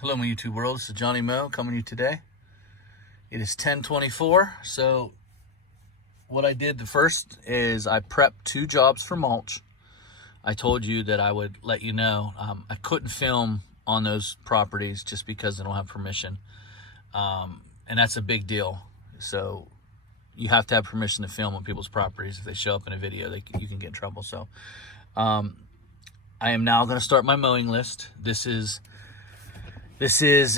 Hello, my YouTube world. This is Johnny Mow coming to you today. It is 10:24. So what I did the first is I prepped 2 jobs for mulch. I told you that I would let you know. I couldn't film on those properties just because I don't have permission. And that's a big deal. So you have to have permission to film on people's properties. If they show up in a video, you can get in trouble. So I am now going to start my mowing list. This is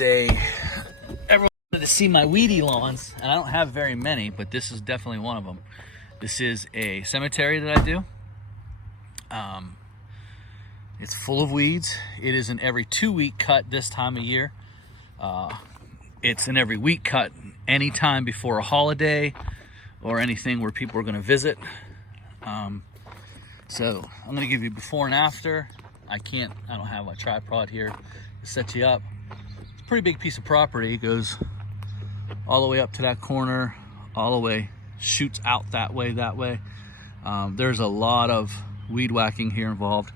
everyone wanted to see my weedy lawns, and I don't have very many, but this is definitely one of them. This is a cemetery that I do. It's full of weeds. It is an every 2-week cut this time of year. It's an every week cut anytime before a holiday or anything where people are going to visit. So I'm going to give you before and after. I don't have my tripod here to set you up. It's a pretty big piece of property. It goes all the way up to that corner, all the way, shoots out that way. There's a lot of weed whacking here involved.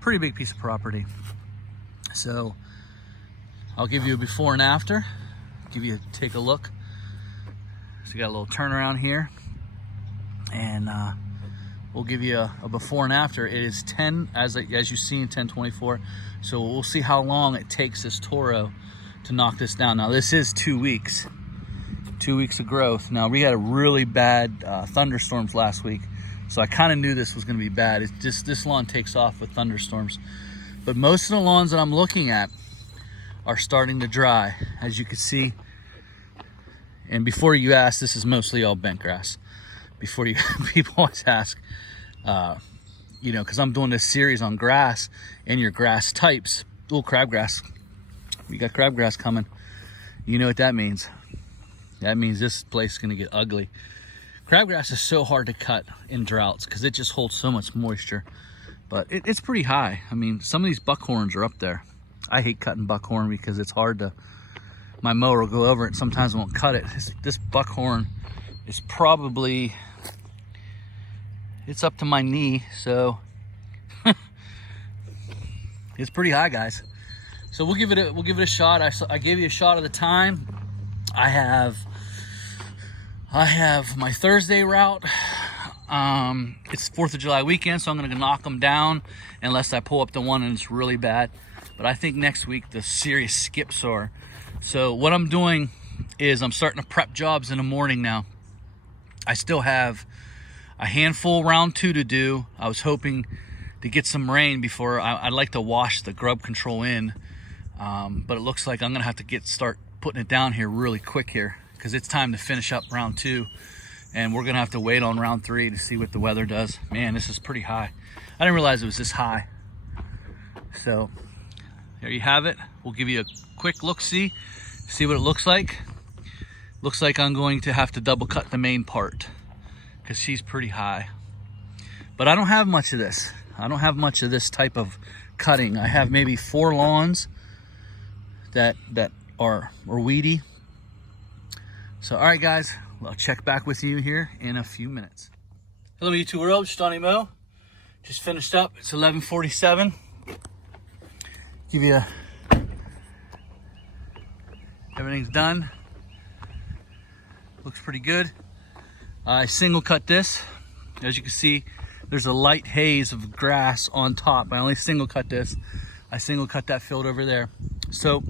Pretty big piece of property. So I'll give you a before and after, take a look. So you got a little turnaround here, and we'll give you a before and after. It is 10, as you see, in 10:24. So we'll see how long it takes this Toro to knock this down. Now this is 2 weeks. 2 weeks of growth. Now we had a really bad thunderstorms last week, so I kind of knew this was going to be bad. It's just this lawn takes off with thunderstorms, but most of the lawns that I'm looking at are starting to dry, as you can see. And before you ask, this is mostly all bent grass. Before you, people always ask, because I'm doing this series on grass and your grass types. Oh, crabgrass. We got crabgrass coming. You know what that means. That means this place is going to get ugly. Crabgrass is so hard to cut in droughts because it just holds so much moisture. But it's pretty high. I mean, some of these buckhorns are up there. I hate cutting buckhorn because it's hard to, my mower will go over it and sometimes I won't cut it. This buckhorn is probably, it's up to my knee, so it's pretty high, guys. So we'll give it a shot. I gave you a shot at the time. I have my Thursday route. It's 4th of July weekend, so I'm gonna knock them down unless I pull up the one and it's really bad. But I think next week the serious skips are. So what I'm doing is I'm starting to prep jobs in the morning now. I still have a handful round 2 to do. I was hoping to get some rain before I'd like to wash the grub control in. But it looks like I'm gonna have to start putting it down here really quick here, because it's time to finish up round 2, and we're gonna have to wait on round 3 to see what the weather does. Man, this is pretty high. I didn't realize it was this high. So there you have it. We'll give you a quick look-see, see what it looks like. Looks like I'm going to have to double cut the main part because she's pretty high. But I don't have much of this. I don't have much of this type of cutting. I have maybe 4 lawns that are weedy. So all right, guys, I'll check back with you here in a few minutes. Hello, YouTube world. It's Johnny Mow. Just finished up. It's 11:47. Give you everything's done. Looks pretty good. I single cut this. As you can see, there's a light haze of grass on top. I only single cut this. I single cut that field over there. So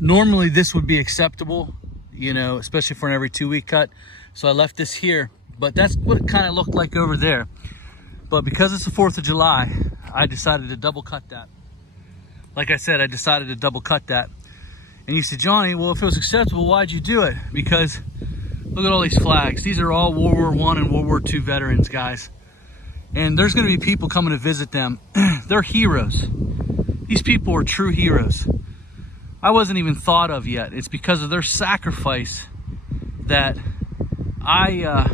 normally this would be acceptable, especially for an every 2-week cut. So I left this here, but that's what it kind of looked like over there. But because it's the 4th of July, I decided to double cut that. Like I said, I decided to double cut that. And you said, Johnny, well, if it was acceptable, why'd you do it? Because look at all these flags. These are all World War I and World War II veterans, guys. And there's gonna be people coming to visit them. They're heroes. These people are true heroes. I wasn't even thought of yet. It's because of their sacrifice that I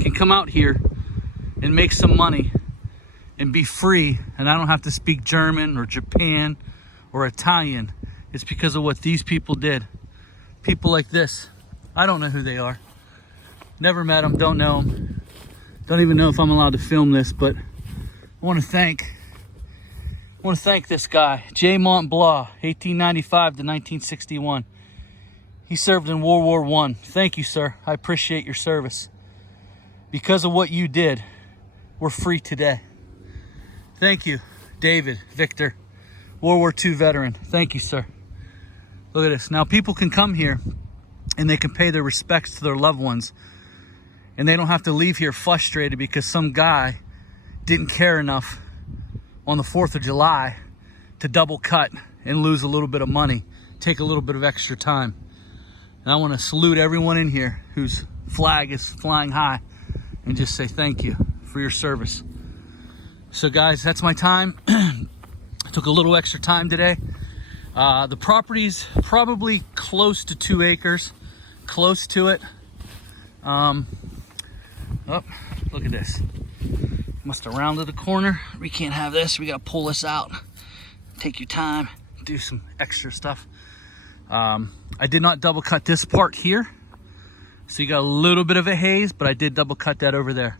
can come out here and make some money and be free, and I don't have to speak German or Japan or Italian. It's because of what these people did. People like this. I don't know who they are. Never met them, don't know them. Don't even know if I'm allowed to film this, but I want to thank I want to thank this guy, J. Mont Blanc, 1895 to 1961. He served in World War I. Thank you, sir. I appreciate your service. Because of what you did, we're free today. Thank you, David, Victor, World War II veteran. Thank you, sir. Look at this. Now, people can come here and they can pay their respects to their loved ones, and they don't have to leave here frustrated because some guy didn't care enough on the 4th of July to double cut and lose a little bit of money, take a little bit of extra time. And I want to salute everyone in here whose flag is flying high and just say thank you for your service. So guys, that's my time. I took a little extra time today. The property's probably close to 2 acres, close to it. Oh, look at this. Must have rounded the corner. We can't have this. We got to pull this out. Take your time, do some extra stuff. I did not double cut this part here. So you got a little bit of a haze, but I did double cut that over there.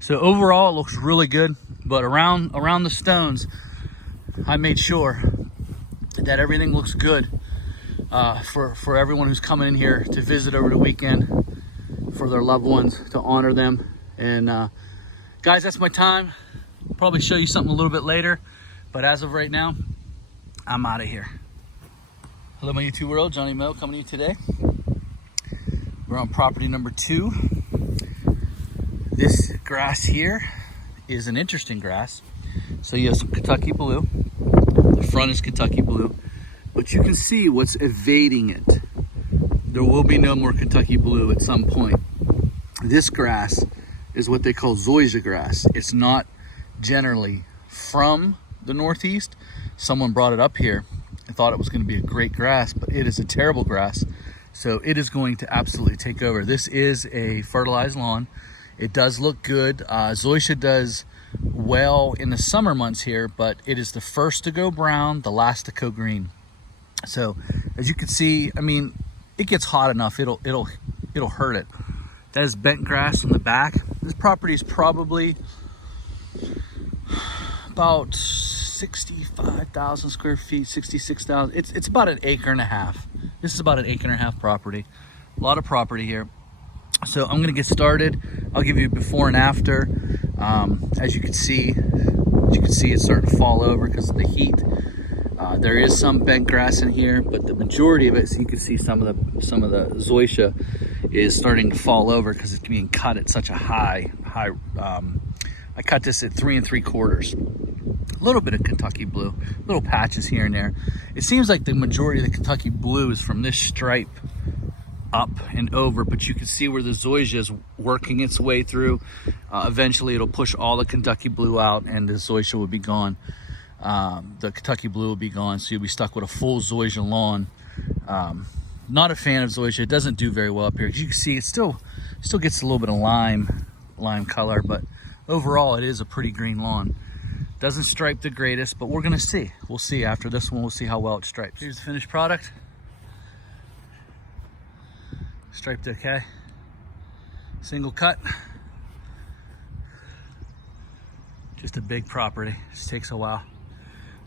So overall, it looks really good. But around the stones, I made sure that everything looks good for everyone who's coming in here to visit over the weekend, for their loved ones, to honor them. And guys, that's my time. I'll probably show you something a little bit later, but as of right now, I'm out of here. Hello, my YouTube world. Johnny Mow coming to you today. We're on property number 2. This grass here is an interesting grass. So you have some Kentucky blue. The front is Kentucky blue, but you can see what's evading it. There will be no more Kentucky blue at some point. This grass is what they call zoysia grass. It's not generally from the Northeast. Someone brought it up here and thought it was going to be a great grass, but it is a terrible grass. So it is going to absolutely take over. This is a fertilized lawn. It does look good. Zoysia does well in the summer months here, but it is the first to go brown, the last to go green. So as you can see, I mean, it gets hot enough, it'll hurt it. That is bent grass in the back. This property is probably about 65,000 square feet, 66,000. It's about an acre and a half. This is about an acre and a half property. A lot of property here. So I'm gonna get started. I'll give you a before and after. As you can see, it's starting to fall over because of the heat. There is some bent grass in here, but the majority of it, so you can see some of the zoysia is starting to fall over because it's being cut at such a high. I cut this at 3 3/4. A little bit of Kentucky blue, little patches here and there. It seems like the majority of the Kentucky blue is from this stripe up and over, but you can see where the zoysia is working its way through. Eventually it'll push all the Kentucky blue out and the zoysia will be gone. The Kentucky blue will be gone, so you'll be stuck with a full zoysia lawn. Not a fan of zoysia. It doesn't do very well up here. As you can see, it still gets a little bit of lime color, but overall it is a pretty green lawn. Doesn't stripe the greatest, but we're gonna see. We'll see after this one. We'll see how well it stripes. Here's the finished product. Striped okay. Single cut. Just a big property. Just takes a while.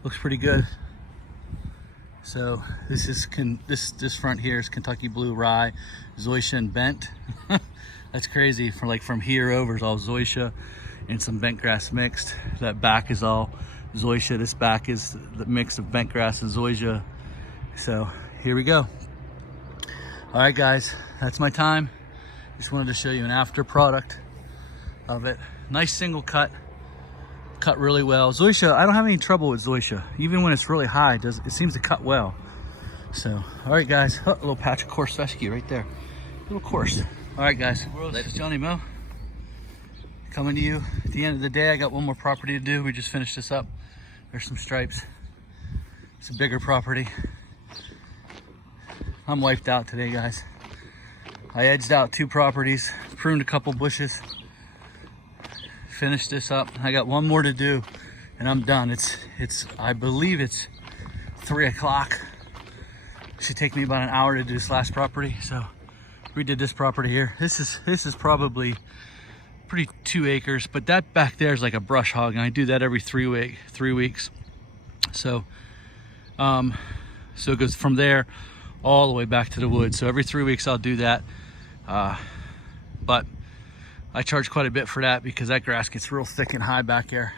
Looks pretty good. So this is this front here is Kentucky blue rye, zoysia and bent. That's crazy. From here over is all zoysia and some bent grass mixed. That back is all zoysia. This back is the mix of bent grass and zoysia. So here we go. All right, guys, that's my time. Just wanted to show you an after product of it. Nice single cut really well. Zoysia, I don't have any trouble with zoysia. Even when it's really high, it seems to cut well. So, all right, guys, a little patch of coarse fescue right there. A little coarse. All right, guys, this is Johnny Mow coming to you at the end of the day. I got one more property to do. We just finished this up. There's some stripes. It's a bigger property. I'm wiped out today, guys. I edged out 2 properties, pruned a couple bushes, finished this up. I got one more to do and I'm done. I believe it's 3 o'clock. Should take me about an hour to do this last property. So we did this property here. This is probably pretty 2 acres, but that back there is like a brush hog, and I do that every 3 weeks. So, so it goes from there all the way back to the woods. So every 3 weeks I'll do that. But I charge quite a bit for that because that grass gets real thick and high back there.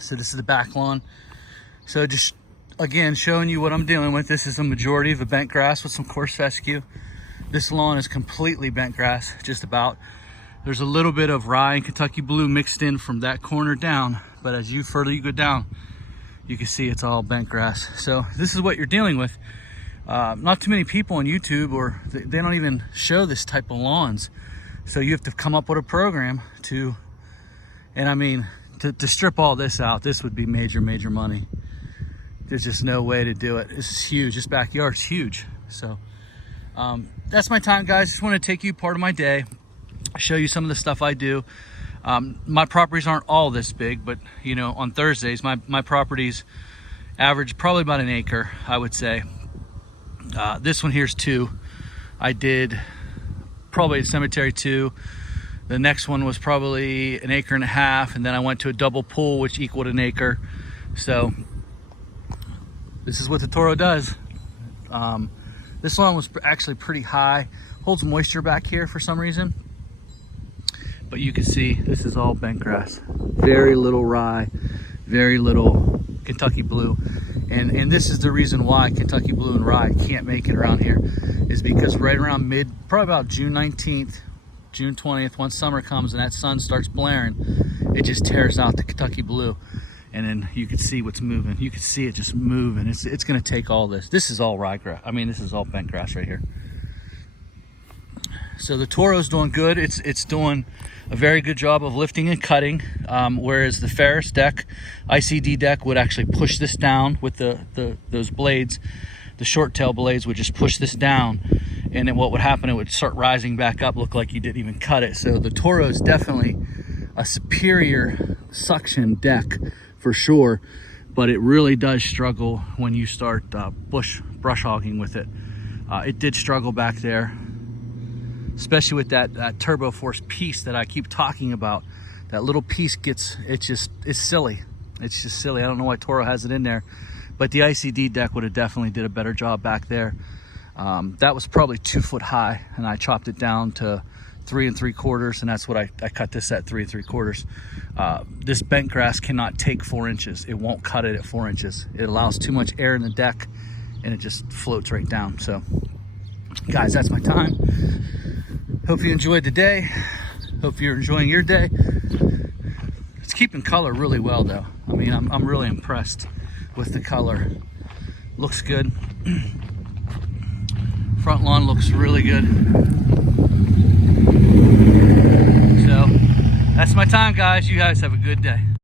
So this is the back lawn. So just, again, showing you what I'm dealing with. This is a majority of a bent grass with some coarse fescue. This lawn is completely bent grass, just about. There's a little bit of rye and Kentucky blue mixed in from that corner down, but as you further go down, you can see it's all bent grass. So this is what you're dealing with. Not too many people on YouTube, or they don't even show this type of lawns. So you have to come up with a program to, and I mean, to strip all this out, this would be major money. There's just no way to do it. This is huge. This backyard's huge. So that's my time, guys. Just want to take you part of my day, show you some of the stuff I do. My properties aren't all this big, but you know, on Thursdays, my properties average probably about an acre, I would say. This one here's 2. I did probably a cemetery 2. The next one was probably an acre and a half, and then I went to a double pool, which equaled an acre. So this is what the Toro does. This lawn was actually pretty high, holds moisture back here for some reason. But you can see this is all bent grass. Very little rye, very little Kentucky blue. And this is the reason why Kentucky blue and rye can't make it around here, is because right around probably about June 19th, June 20th, once summer comes and that sun starts blaring, it just tears out the Kentucky blue. And then you can see what's moving. You can see it just moving. It's gonna take all this. This is all rye grass. I mean, this is all bent grass right here. So the Toro's doing good. It's doing a very good job of lifting and cutting, whereas the Ferris deck, ICD deck, would actually push this down with those blades. The short tail blades would just push this down, and then what would happen, it would start rising back up, look like you didn't even cut it. So the Toro is definitely a superior suction deck for sure, but it really does struggle when you start brush hogging with it. It did struggle back there, especially with that turbo force piece that I keep talking about. That little piece it's silly. It's just silly. I don't know why Toro has it in there, but the ICD deck would have definitely did a better job back there. That was probably 2 foot high, and I chopped it down to 3 3/4, and that's what I cut this at, 3 3/4. This bent grass cannot take 4 inches. It won't cut it at 4 inches. It allows too much air in the deck, and it just floats right down. So guys, that's my time. Hope you enjoyed the day. Hope you're enjoying your day. It's keeping color really well though. I mean, I'm really impressed with the color. Looks good. Front lawn looks really good. So that's my time, guys. You guys have a good day.